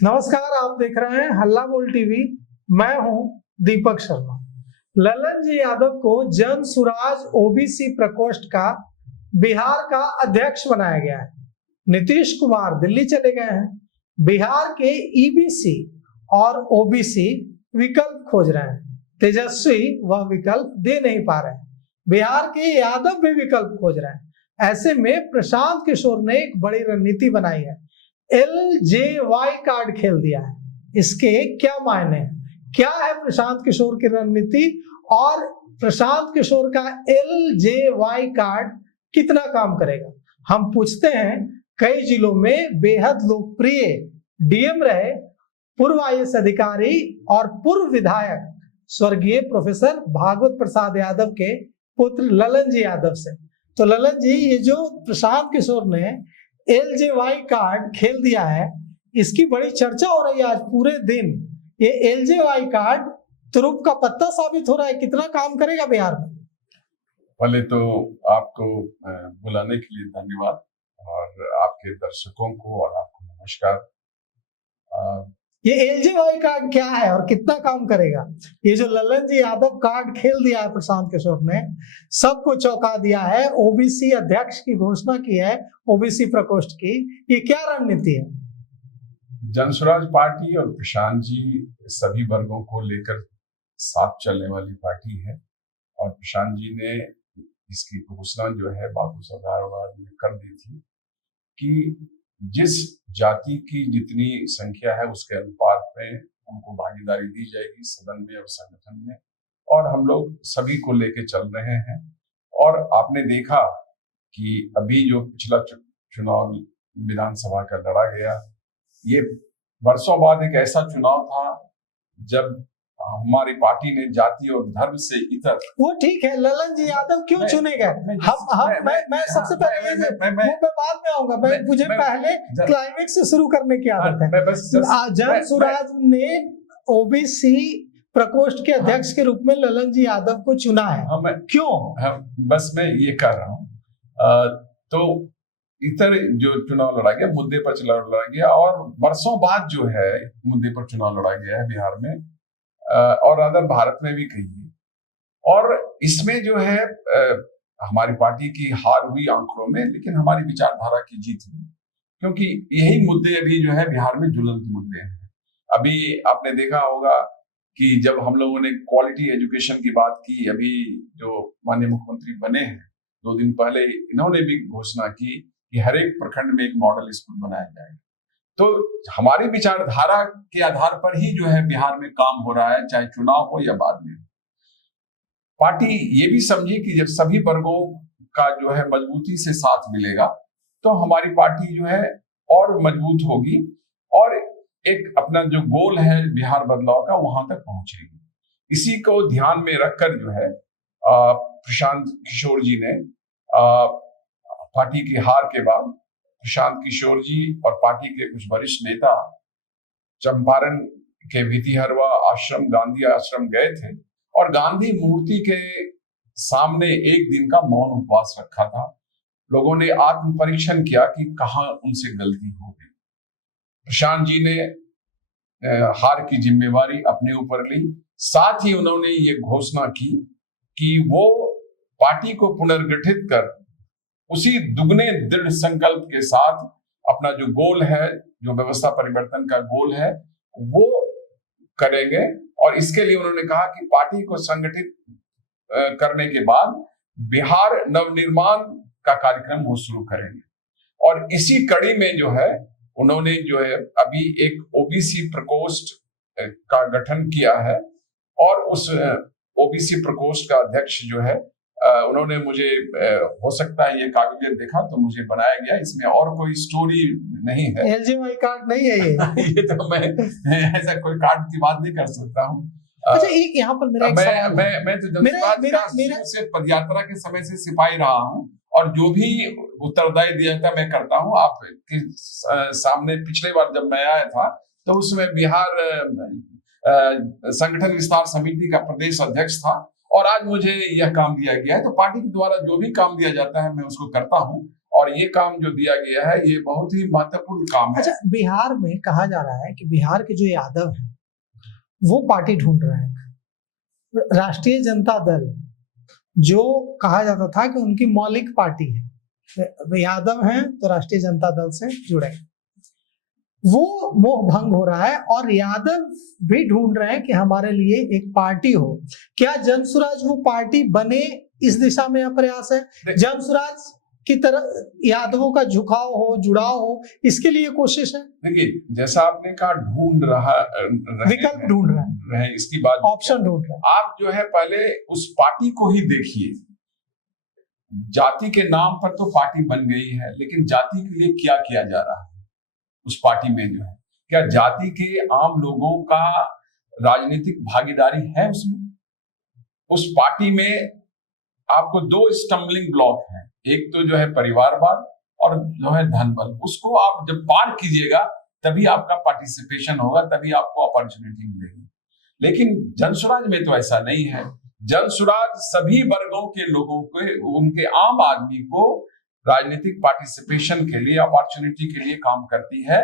नमस्कार, आप देख रहे हैं हल्ला बोल टीवी। मैं हूं दीपक शर्मा। ललन जी यादव को जन सुराज ओबीसी प्रकोष्ठ का बिहार का अध्यक्ष बनाया गया है। नीतीश कुमार दिल्ली चले गए हैं। बिहार के ईबीसी और ओबीसी विकल्प खोज रहे हैं। तेजस्वी वह विकल्प दे नहीं पा रहे हैं। बिहार के यादव भी विकल्प खोज रहे हैं। ऐसे में प्रशांत किशोर ने एक बड़ी रणनीति बनाई है। LJY कार्ड खेल दिया है। इसके क्या मायने हैं, क्या है प्रशांत किशोर की रणनीति और प्रशांत किशोर का LJY कार्ड कितना काम करेगा, हम पूछते हैं कई जिलों में बेहद लोकप्रिय डीएम रहे पूर्व IAS अधिकारी और पूर्व विधायक स्वर्गीय प्रोफेसर भागवत प्रसाद यादव के पुत्र ललन जी यादव से। तो ललन जी, ये जो प्रशांत किशोर ने LJY कार्ड खेल दिया है, इसकी बड़ी चर्चा हो रही है आज पूरे दिन। ये LJY कार्ड तुरुप का पत्ता साबित हो रहा है। कितना काम करेगा बिहार में? पहले तो आपको बुलाने के लिए धन्यवाद और आपके दर्शकों को और आपको नमस्कार। ये LJY कार्ड क्या है और कितना काम करेगा? ये जो ललन जी यादव कार्ड खेल दिया है प्रशांत किशोर ने, सबको चौंका दिया है। ओबीसी अध्यक्ष की घोषणा की है, ओबीसी प्रकोष्ठ की। ये क्या रणनीति है? जनसुराज पार्टी और प्रशांत जी सभी वर्गों को लेकर साथ चलने वाली पार्टी है और प्रशांत जी ने इसकी घोषणा जो है बाबू सरदार ने कर दी थी कि जिस जाति की जितनी संख्या है उसके अनुपात में उनको भागीदारी दी जाएगी सदन में और संगठन में, और हम लोग सभी को लेके चल रहे हैं। और आपने देखा कि अभी जो पिछला चुनाव विधानसभा का लड़ा गया, ये वर्षों बाद एक ऐसा चुनाव था जब हमारी पार्टी ने जाति और धर्म से इतर। वो ठीक है, ललन जी यादव क्यों चुने गए? मैं सबसे पहले मैं बाद में आऊंगा। मुझे पहले क्लाइमेक्स से शुरू करने की आदत है। जन सुराज ने ओबीसी प्रकोष्ठ के अध्यक्ष के रूप में ललन जी यादव को चुना है। क्यों? बस मैं ये कह रहा हूँ। तो इतर जो चुनाव लड़ा गया, मुद्दे पर चुनाव लड़ा गया और वर्षों बाद जो है मुद्दे पर चुनाव लड़ा गया है बिहार में और अदर भारत में भी कही। और इसमें जो है हमारी पार्टी की हार हुई आंकड़ों में, लेकिन हमारी विचारधारा की जीत हुई, क्योंकि यही मुद्दे अभी जो है बिहार में ज्वलंत मुद्दे हैं। अभी आपने देखा होगा कि जब हम लोगों ने क्वालिटी एजुकेशन की बात की, अभी जो माननीय मुख्यमंत्री बने हैं 2 दिन पहले, इन्होंने भी घोषणा की कि हर एक प्रखंड में एक मॉडल स्कूल बनाया जाएगा। तो हमारी विचारधारा के आधार पर ही जो है बिहार में काम हो रहा है, चाहे चुनाव हो या बाद में। पार्टी ये भी समझी कि जब सभी वर्गों का जो है मजबूती से साथ मिलेगा तो हमारी पार्टी जो है और मजबूत होगी और एक अपना जो गोल है बिहार बदलाव का वहां तक पहुंचेगी। इसी को ध्यान में रखकर जो है प्रशांत किशोर जी ने पार्टी की हार के बाद प्रशांत किशोर जी और पार्टी के कुछ वरिष्ठ नेता चंपारण के भितिहरवा आश्रम, गांधी आश्रम गए थे और गांधी मूर्ति के सामने एक दिन का मौन उपवास रखा था। लोगों ने आत्म परीक्षण किया कि कहां उनसे गलती हो गई। प्रशांत जी ने हार की जिम्मेवारी अपने ऊपर ली, साथ ही उन्होंने ये घोषणा की कि वो पार्टी को पुनर्गठित कर उसी दुगने दृढ़ संकल्प के साथ अपना जो गोल है, जो व्यवस्था परिवर्तन का गोल है, वो करेंगे। और इसके लिए उन्होंने कहा कि पार्टी को संगठित करने के बाद बिहार नवनिर्माण का कार्यक्रम वो शुरू करेंगे। और इसी कड़ी में जो है उन्होंने जो है अभी एक ओबीसी प्रकोष्ठ का गठन किया है और उस ओबीसी प्रकोष्ठ का अध्यक्ष जो है उन्होंने मुझे, हो सकता है ये काबिलियत देखा तो मुझे बनाया गया। इसमें और कोई स्टोरी नहीं है। LJY कार्ड नहीं है ये। ये तो मैं ऐसा कोई कार्ड की बात नहीं कर सकता हूँ। अच्छा, यहाँ पर मेरा एक सवाल है। मैं तो जनसुराज से पदयात्रा के समय से सिपाही रहा हूँ और जो भी उत्तरदायी दिया था मैं करता हूँ। आपके सामने पिछले बार जब मैं आया था तो उसमें बिहार संगठन विस्तार समिति का प्रदेश अध्यक्ष था और आज मुझे यह काम दिया गया है। तो पार्टी के द्वारा जो भी काम दिया जाता है मैं उसको करता हूँ और ये काम जो दिया गया है ये बहुत ही महत्वपूर्ण काम है। अच्छा, बिहार में कहा जा रहा है कि बिहार के जो यादव हैं वो पार्टी ढूंढ रहे हैं। राष्ट्रीय जनता दल जो कहा जाता था कि उनकी मौलिक पार्टी है, यादव हैं तो राष्ट्रीय जनता दल से जुड़े, वो मोह भंग हो रहा है और यादव भी ढूंढ रहे हैं कि हमारे लिए एक पार्टी हो। क्या जनसुराज वो पार्टी बने, इस दिशा में यह प्रयास है? जनसुराज की तरह यादवों का झुकाव हो, जुड़ाव हो, इसके लिए कोशिश है? देखिए, जैसा आपने कहा ढूंढ विकल्प ढूंढ रहे हैं, इसकी बात, ऑप्शन ढूंढ रहे हैं। आप जो है पहले उस पार्टी को ही देखिए। जाति के नाम पर तो पार्टी बन गई है, लेकिन जाति के लिए क्या किया जा रहा है उस पार्टी में जो है? क्या जाति के आम लोगों का राजनीतिक भागीदारी है उसमें? उस पार्टी में आपको दो स्टम्बलिंग ब्लॉक हैं, एक तो जो है परिवारवाद और जो है धन बल। उसको आप जब पार कीजिएगा तभी आपका पार्टिसिपेशन होगा, तभी आपको अपॉर्चुनिटी मिलेगी। लेकिन जनसुराज में तो ऐसा नहीं है। जनसुराज सभी वर्गों के लोगों को, उनके आम आदमी को राजनीतिक पार्टिसिपेशन के लिए, अपॉर्चुनिटी के लिए काम करती है,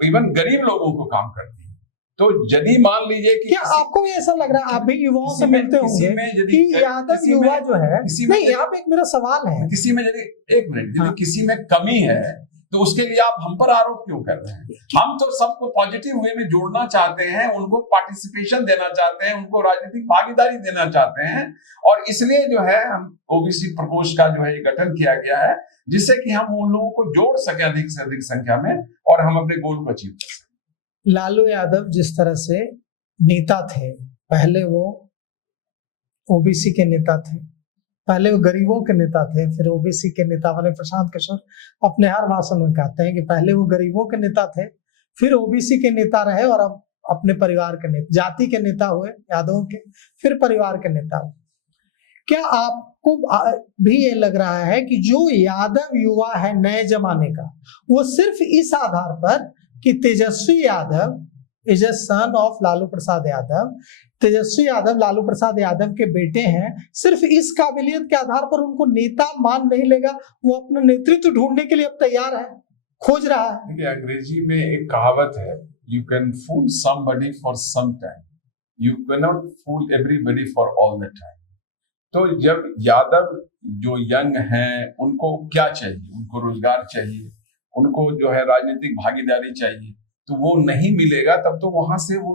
इवन गरीब लोगों को काम करती है। तो यदि मान लीजिए कि क्या आपको भी ऐसा लग रहा है, आप भी युवाओं से मिलते होंगे कि यादव युवा जो है, नहीं, यहाँ पे एक मेरा सवाल है, किसी में यदि एक मिनट यदि किसी में कमी है तो उसके लिए आप हम पर आरोप क्यों कर रहे हैं? हम तो सबको पॉजिटिव वे में जोड़ना चाहते हैं, उनको पार्टिसिपेशन देना चाहते हैं, उनको राजनीतिक भागीदारी देना चाहते हैं, और इसलिए जो है हम ओबीसी प्रकोष्ठ का जो है गठन किया गया है, जिससे कि हम उन लोगों को जोड़ सके अधिक से अधिक संख्या में और हम अपने गोल को अचीव कर सकें। लालू यादव जिस तरह से नेता थे, पहले वो ओबीसी के नेता थे, पहले वो गरीबों के नेता थे, फिर ओबीसी के नेता बने। प्रशांत किशोर अपने हर भाषण में कहते हैं कि पहले वो गरीबों के नेता थे, फिर ओबीसी के नेता रहे और अब अपने परिवार के नेता, जाति के नेता हुए यादवों के, फिर परिवार के नेता हुए। क्या आपको भी ये लग रहा है कि जो यादव युवा है नए जमाने का, वो सिर्फ इस आधार पर कि Tejashwi Yadav is a son of Lalu Prasad Yadav, Tejashwi Yadav Lalu Prasad Yadav के बेटे हैं, सिर्फ इस काबिलियत के आधार पर उनको नेता मान नहीं लेगा? वो अपना नेतृत्व ढूंढने के लिए अब तैयार है, खोज रहा है। देखिए, अंग्रेजी में एक कहावत है, you can fool somebody for some time, you can not fool everybody for all the time. तो जब यादव जो यंग हैं, उनको क्या चाहिए? उनको रोजगार चाहिए, उनको जो है राजनीतिक भागीदारी चाहिए, तो वो नहीं मिलेगा तब तो वहां से वो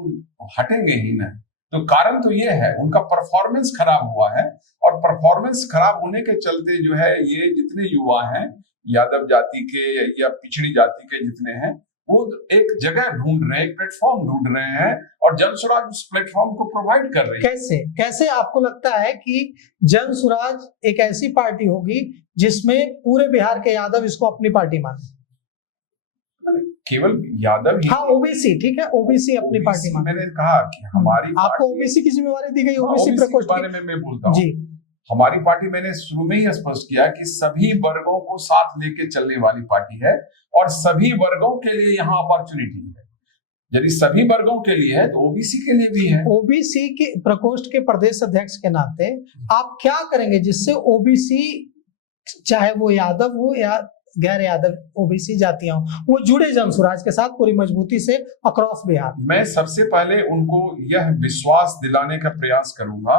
हटेंगे ही ना। तो कारण तो ये है, उनका परफॉर्मेंस खराब हुआ है, और परफॉर्मेंस खराब होने के चलते जो है ये जितने युवा हैं यादव जाति के या पिछड़ी जाति के जितने हैं, वो एक जगह ढूंढ रहे हैं, एक प्लेटफॉर्म ढूंढ रहे हैं, और जनसुराज उस प्लेटफॉर्म को प्रोवाइड कर रही है। कैसे आपको लगता है कि जनसुराज एक ऐसी पार्टी होगी जिसमें पूरे बिहार के यादव इसको अपनी पार्टी माने? केवल यादव ही, हाँ, ओबीसी, ठीक है, ओबीसी अपनी पार्टी माने। मैंने कहा कि हमारी आपको ओबीसी की जिम्मेवारी दी गई, ओबीसी प्रकोष्ठ के बारे में मैं बोलता हूँ जी। हमारी पार्टी, मैंने शुरू में ही स्पष्ट किया कि सभी वर्गों को साथ लेके चलने वाली पार्टी है, और सभी वर्गों के लिए यहाँ अपॉर्चुनिटी है। यदि सभी वर्गों के लिए है तो ओबीसी के लिए भी है। ओबीसी के प्रकोष्ठ के प्रदेश अध्यक्ष के नाते आप क्या करेंगे जिससे ओबीसी, चाहे वो यादव हो या गैर यादव ओबीसी जातियां, वो जुड़े जनसुराज के साथ पूरी मजबूती से अक्रॉस बिहार? मैं सबसे पहले उनको यह विश्वास दिलाने का प्रयास करूंगा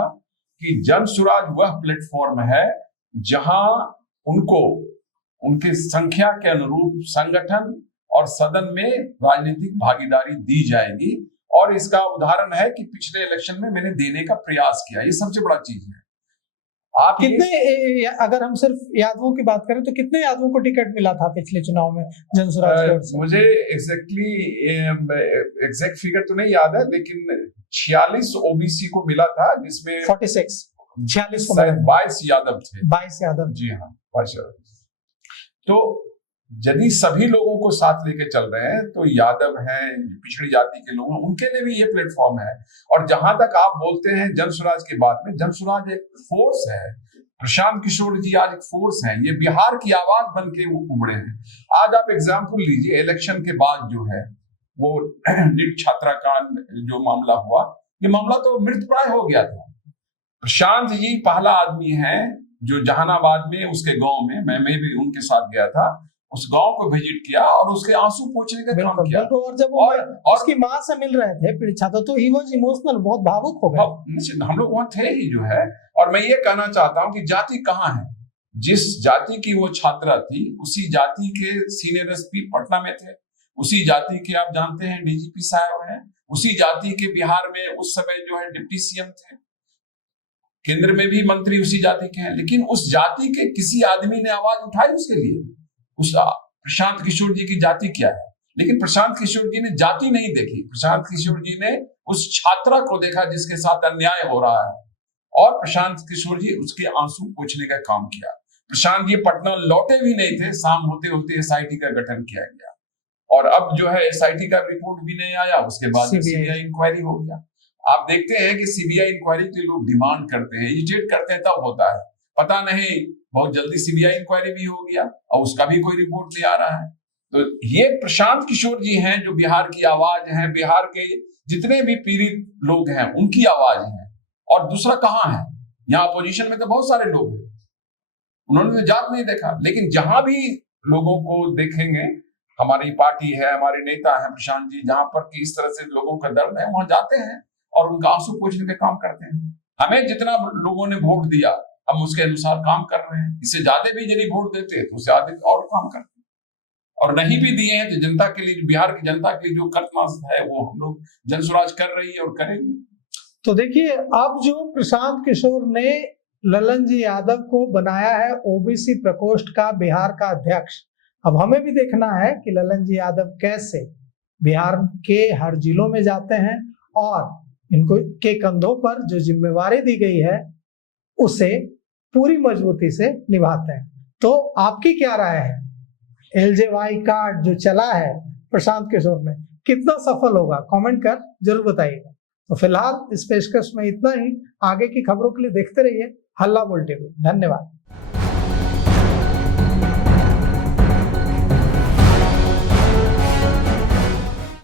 कि जनसुराज वह प्लेटफॉर्म है जहां उनको उनके संख्या के अनुरूप संगठन और सदन में राजनीतिक भागीदारी दी जाएगी। और इसका उदाहरण है कि पिछले इलेक्शन में मैंने देने का प्रयास किया, ये सबसे बड़ा चीज है। आप कितने, अगर हम सिर्फ यादवों की बात करें तो कितने यादवों को टिकट मिला था पिछले चुनाव में जनसुराज की ओर से? मुझे एग्जैक्ट फिगर तो नहीं याद है, लेकिन 46 ओबीसी को मिला था, जिसमें 46 को 22 यादव थे। 22 यादव, जी हाँ, 22 यादव। तो यदि सभी लोगों को साथ लेके चल रहे हैं तो यादव हैं, पिछड़ी जाति के लोग हैं, उनके लिए भी ये प्लेटफॉर्म है। और जहां तक आप बोलते हैं जनसुराज की बात में, जनसुराज एक फोर्स है। प्रशांत किशोर जी आज एक फोर्स है, ये बिहार की आवाज बन के उभरे हैं। आज आप एग्जाम्पल लीजिए, इलेक्शन के बाद जो है वो नीट छात्राकांड जो मामला हुआ, ये मामला तो मृतप्राय हो गया था। प्रशांत जी पहला आदमी है जो जहानाबाद में उसके गांव में मैं भी उनके साथ गया था, उस गांव को विजिट किया और उसके आंसू पोंछने का काम किया। और जब वो उसकी माँ से मिल रहे थे पीड़ित छात्र, तो ही वाज इमोशनल, बहुत भावुक हो गए। हम लोग वहां थे ही जो है। और मैं ये कहना चाहता हूं कि जाति कहाँ है। जिस जाति की वो छात्रा थी, उसी जाति के सीनियर एसपी पटना में थे, उसी जाति के आप जानते हैं डीजीपी साहब हैं, उसी जाति के बिहार में उस समय जो है डिप्टी सीएम थे, केंद्र में भी मंत्री उसी जाति के हैं। लेकिन उस जाति के किसी आदमी ने आवाज उठाई उसके लिए? उस प्रशांत किशोर जी की जाति क्या है? लेकिन प्रशांत किशोर जी ने जाति नहीं देखी, प्रशांत किशोर जी ने उस छात्रा को देखा जिसके साथ अन्याय हो रहा है, और प्रशांत किशोर जी उसके आंसू पोंछने का काम किया। प्रशांत जी पटना लौटे भी नहीं थे, शाम होते होते एसआईटी का गठन किया गया, और अब जो है एसआईटी का रिपोर्ट भी नहीं आया, उसके बाद सीबीआई इंक्वायरी हो गया। आप देखते हैं कि सीबीआई इंक्वायरी के लोग डिमांड करते हैं, इरिटेट करते हैं, तब होता है। पता नहीं बहुत जल्दी सीबीआई इंक्वायरी भी हो गया और उसका भी कोई रिपोर्ट नहीं आ रहा है। तो ये प्रशांत किशोर जी हैं जो बिहार की आवाज हैं, बिहार के जितने भी पीड़ित लोग हैं उनकी आवाज है। और दूसरा कहाँ है? यहाँ अपोजिशन में तो बहुत सारे लोग हैं, उन्होंने तो जात नहीं देखा। लेकिन जहां भी लोगों को देखेंगे, हमारी पार्टी है, हमारे नेता हैं प्रशांत जी, जहां पर कि इस तरह से लोगों का दर्द है, वहां जाते हैं और उनका आंसू पोंछने का काम करते हैं। हमें जितना लोगों ने वोट दिया, हम उसके अनुसार काम कर रहे हैं। इससे ज्यादा भी यदि वोट देते तो उससे अधिक और काम करते, और नहीं भी दिए हैं तो जनता के लिए, बिहार की जनता के लिए जो कर्तव्य है वो हम लोग जनसुराज कर रही है और करेंगे। तो देखिए, अब जो प्रशांत किशोर ने ललन जी यादव को बनाया है ओबीसी प्रकोष्ठ का बिहार का अध्यक्ष, अब हमें भी देखना है कि ललन जी यादव कैसे बिहार के हर जिलों में जाते हैं और इनको के कंधों पर जो जिम्मेवारी दी गई है उसे पूरी मजबूती से निभाते हैं। तो आपकी क्या राय है? एलजेवाई कार्ड जो चला है प्रशांत किशोर में, कितना सफल होगा? कमेंट कर जरूर बताइएगा। तो फिलहाल इस पेशकश में इतना ही। आगे की खबरों के लिए देखते रहिए हल्ला बोल टीवी। धन्यवाद।